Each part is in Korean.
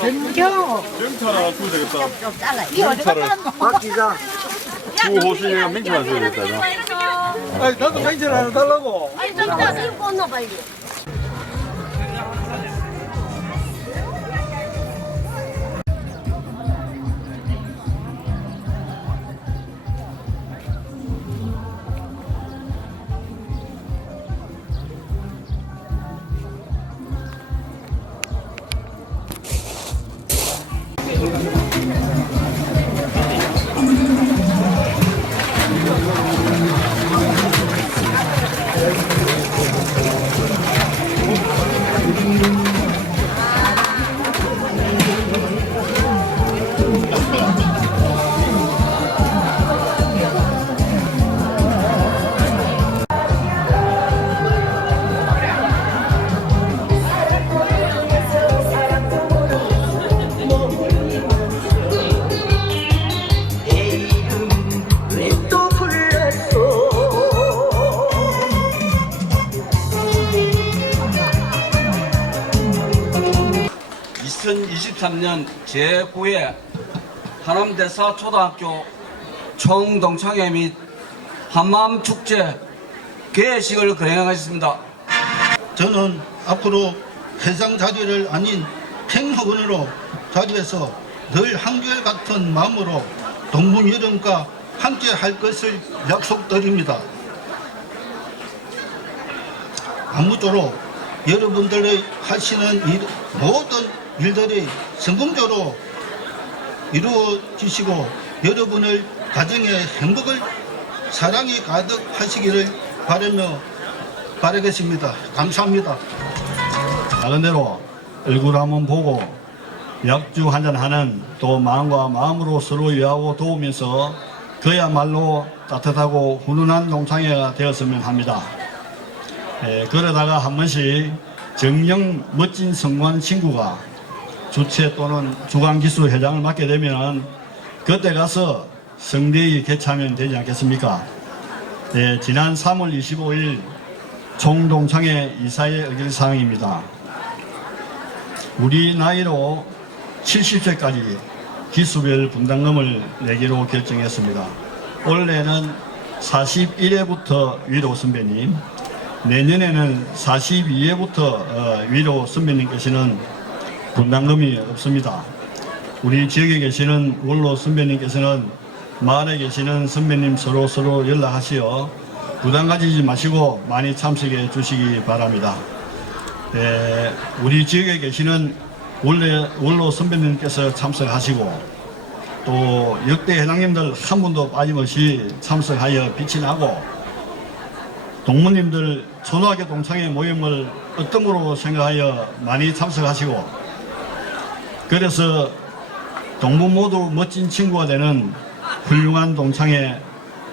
김경 명찰 주면 되겠다. 잘라. 이 어디 갔다 박 기자. 구호수이가 명찰 줘야 되겠다. 아니, 나도 맹철 하나 달라고. 아니 저기다 들고 온나 봐 2023년 제9회 하남대사 초등학교 총동창회 및 한마음축제 개회식을 거행하겠습니다. 저는 앞으로 회장 자리를 아닌 팽학원으로 자리에서 늘 한결같은 마음으로 동문 여름과 함께 할 것을 약속드립니다. 아무쪼록 여러분들의 하시는 일, 모든 일들이 성공적으로 이루어지시고 여러분의 가정에 행복을 사랑이 가득하시기를 바라며 바라겠습니다. 감사합니다. 다른 대로 얼굴 한번 보고 약주 한잔 하는 또 마음과 마음으로 서로 위하고 도우면서 그야말로 따뜻하고 훈훈한 동창회가 되었으면 합니다. 에, 그러다가 한 번씩 정령 멋진 성관 친구가 주최 또는 주관기수 회장을 맡게 되면 그때 가서 성대히 개최하면 되지 않겠습니까? 예, 지난 3월 25일 총동창회 이사의 의결사항입니다. 우리 나이로 70세까지 기수별 분담금을 내기로 결정했습니다. 올해는 41회부터 위로 선배님, 내년에는 42회부터 어, 위로 선배님께서는 분담금이 없습니다. 우리 지역에 계시는 원로 선배님께서는 마을에 계시는 선배님 서로 서로 연락하시어 부담 가지지 마시고 많이 참석해 주시기 바랍니다. 에, 우리 지역에 계시는 원래 원로 선배님께서 참석하시고 또 역대 회장님들 한 분도 빠짐없이 참석하여 빛이 나고 동무님들 초등학교 동창회 모임을 어떤으로 생각하여 많이 참석하시고 그래서 동무 모두 멋진 친구가 되는 훌륭한 동창회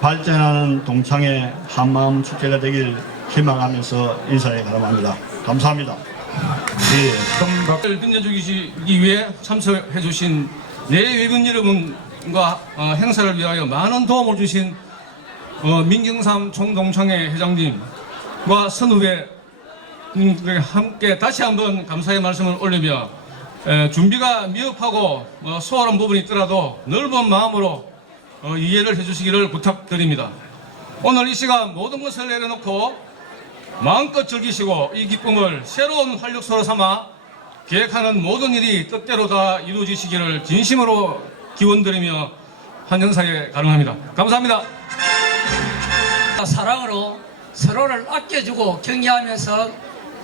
발전하는 동창회 한마음 축제가 되길 희망하면서 인사에 가름합니다. 감사합니다. 예. 를 끝내주기 위해 참석해 주신 내외군 여러분과 어, 행사를 위하여 많은 도움을 주신 어, 민경삼 총동창회 회장님과 선후배 음, 그 함께 다시 한번 감사의 말씀을 올리며 에, 준비가 미흡하고 어, 소홀한 부분이 있더라도 넓은 마음으로 어, 이해를 해주시기를 부탁드립니다. 오늘 이 시간 모든 것을 내려놓고 마음껏 즐기시고 이 기쁨을 새로운 활력소로 삼아 계획하는 모든 일이 뜻대로 다 이루어지시기를 진심으로 기원드리며 한영사에 가능합니다. 감사합니다. 사랑으로 서로를 아껴주고 격려하면서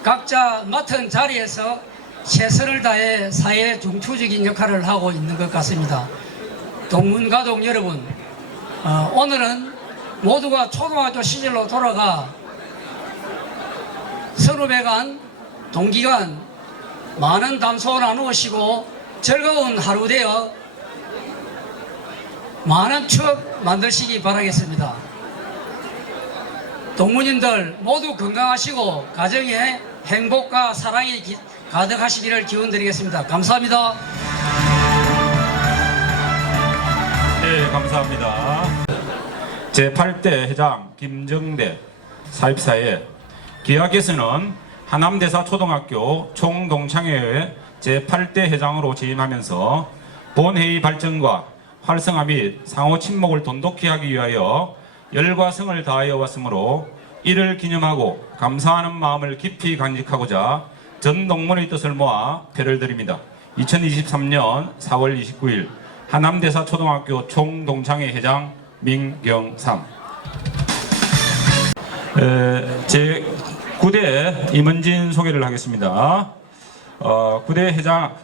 각자 맡은 자리에서 최선을 다해 사회 중추적인 역할을 하고 있는 것 같습니다. 동문가족 여러분, 어, 오늘은 모두가 초등학교 시절로 돌아가 선후배간, 동기간 많은 담소 나누시고 즐거운 하루 되어 많은 추억 만드시기 바라겠습니다. 동무님들 모두 건강하시고 가정에 행복과 사랑이 기- 가득하시기를 기원 드리겠습니다. 감사합니다. 네, 감사합니다. 제8대 회장 김정대 사입사에 기하께서는 하남대사 초등학교 총동창회의 제8대 회장으로 재임하면서 본회의 발전과 활성화 및 상호 친목을 돈독히 하기 위하여 열과 성을 다하여 왔으므로 이를 기념하고 감사하는 마음을 깊이 간직하고자 전 동문의 뜻을 모아 표를 드립니다. 2023년 4월 29일 하남대사 초등학교 총동창회 회장 민경삼 에, 제 9대 임은진 소개를 하겠습니다. 어, 9대 회장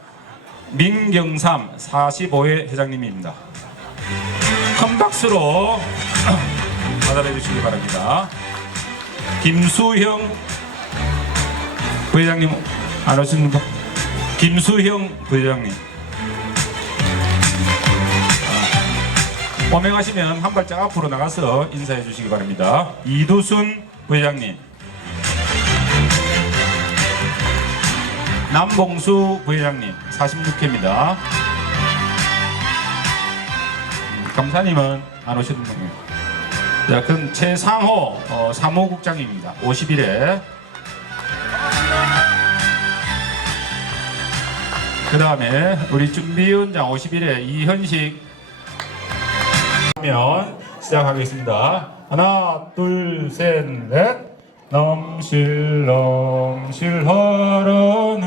민경삼 45회 회장님입니다. 큰 박수로 받아내 주시기 바랍니다. 김수형 부회장님 안 오십니까? 김수형 부회장님 아, 호명하시면 한 발짝 앞으로 나가서 인사해 주시기 바랍니다. 이두순 부회장님 남봉수 부회장님 46회입니다. 감사님은 안 오시는 분이에요. 자, 그럼 최상호 어, 사무국장입니다. 51회. 그 다음에 우리 준비위원장 51회 이현식 하면 시작하겠습니다. 하나, 둘, 셋, 넷. 넘실 넘실 허러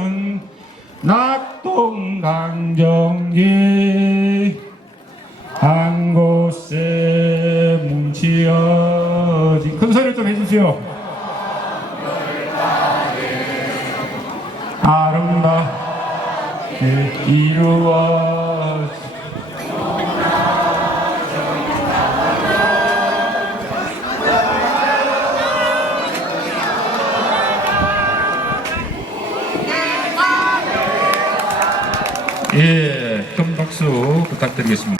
예, 큰 박수 부탁드리겠습니다.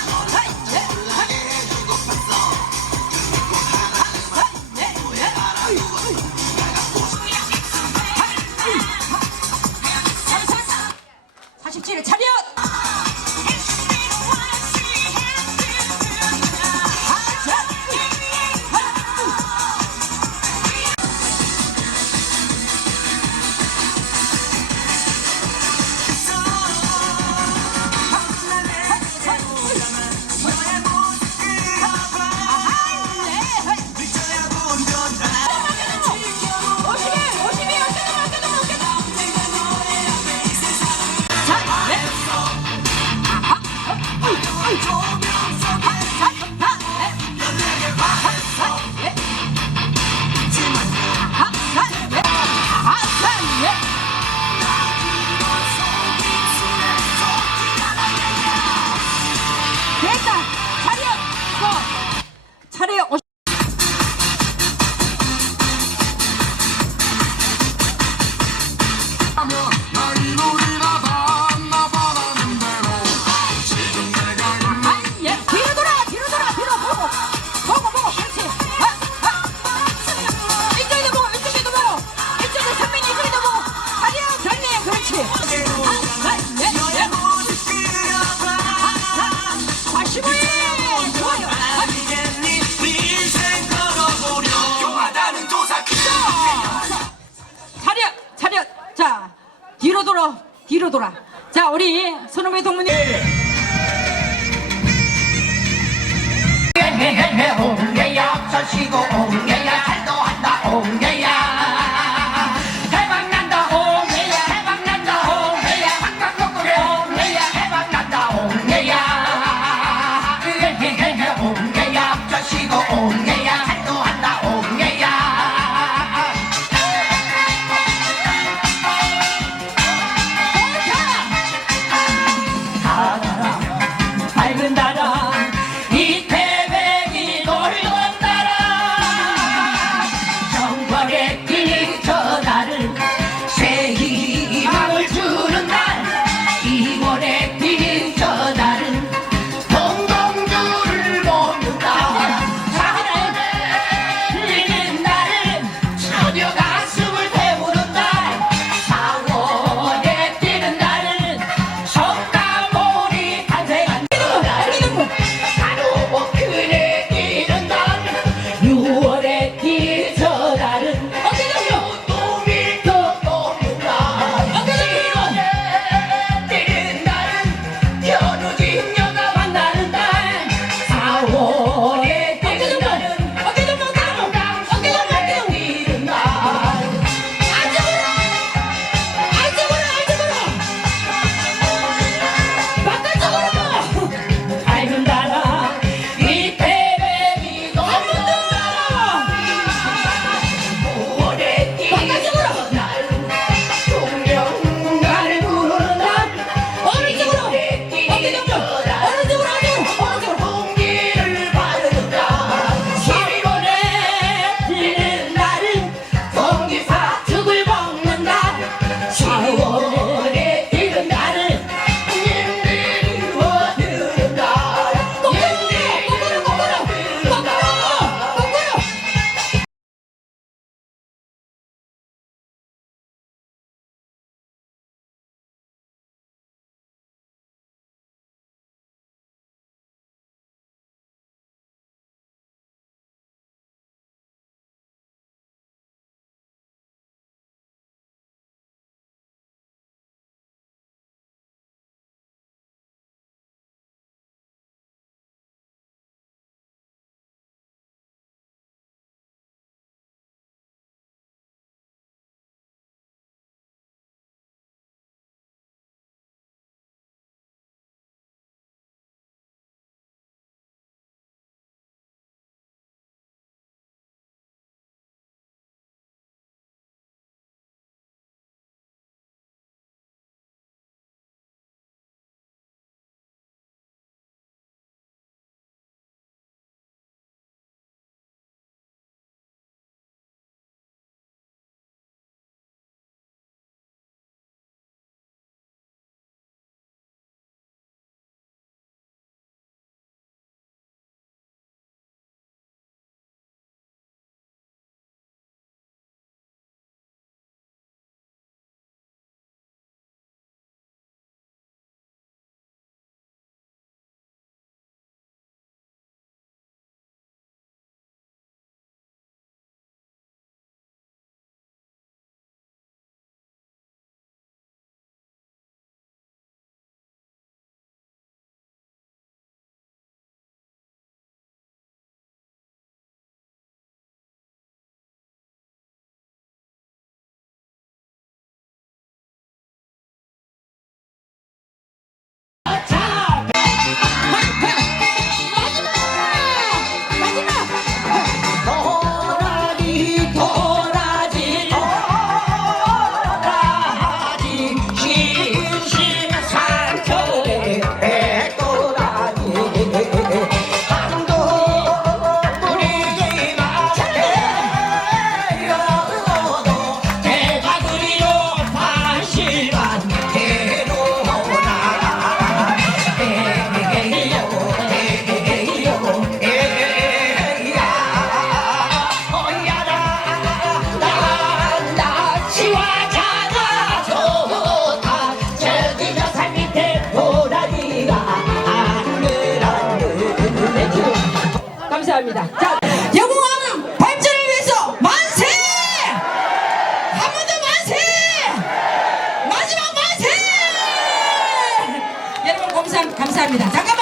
뒤로 돌아. 자, 우리 손흥민 동무님. 옹개야 자시고 옹개야 잘도 한다 옹개 감사, 감사합니다. 잠깐만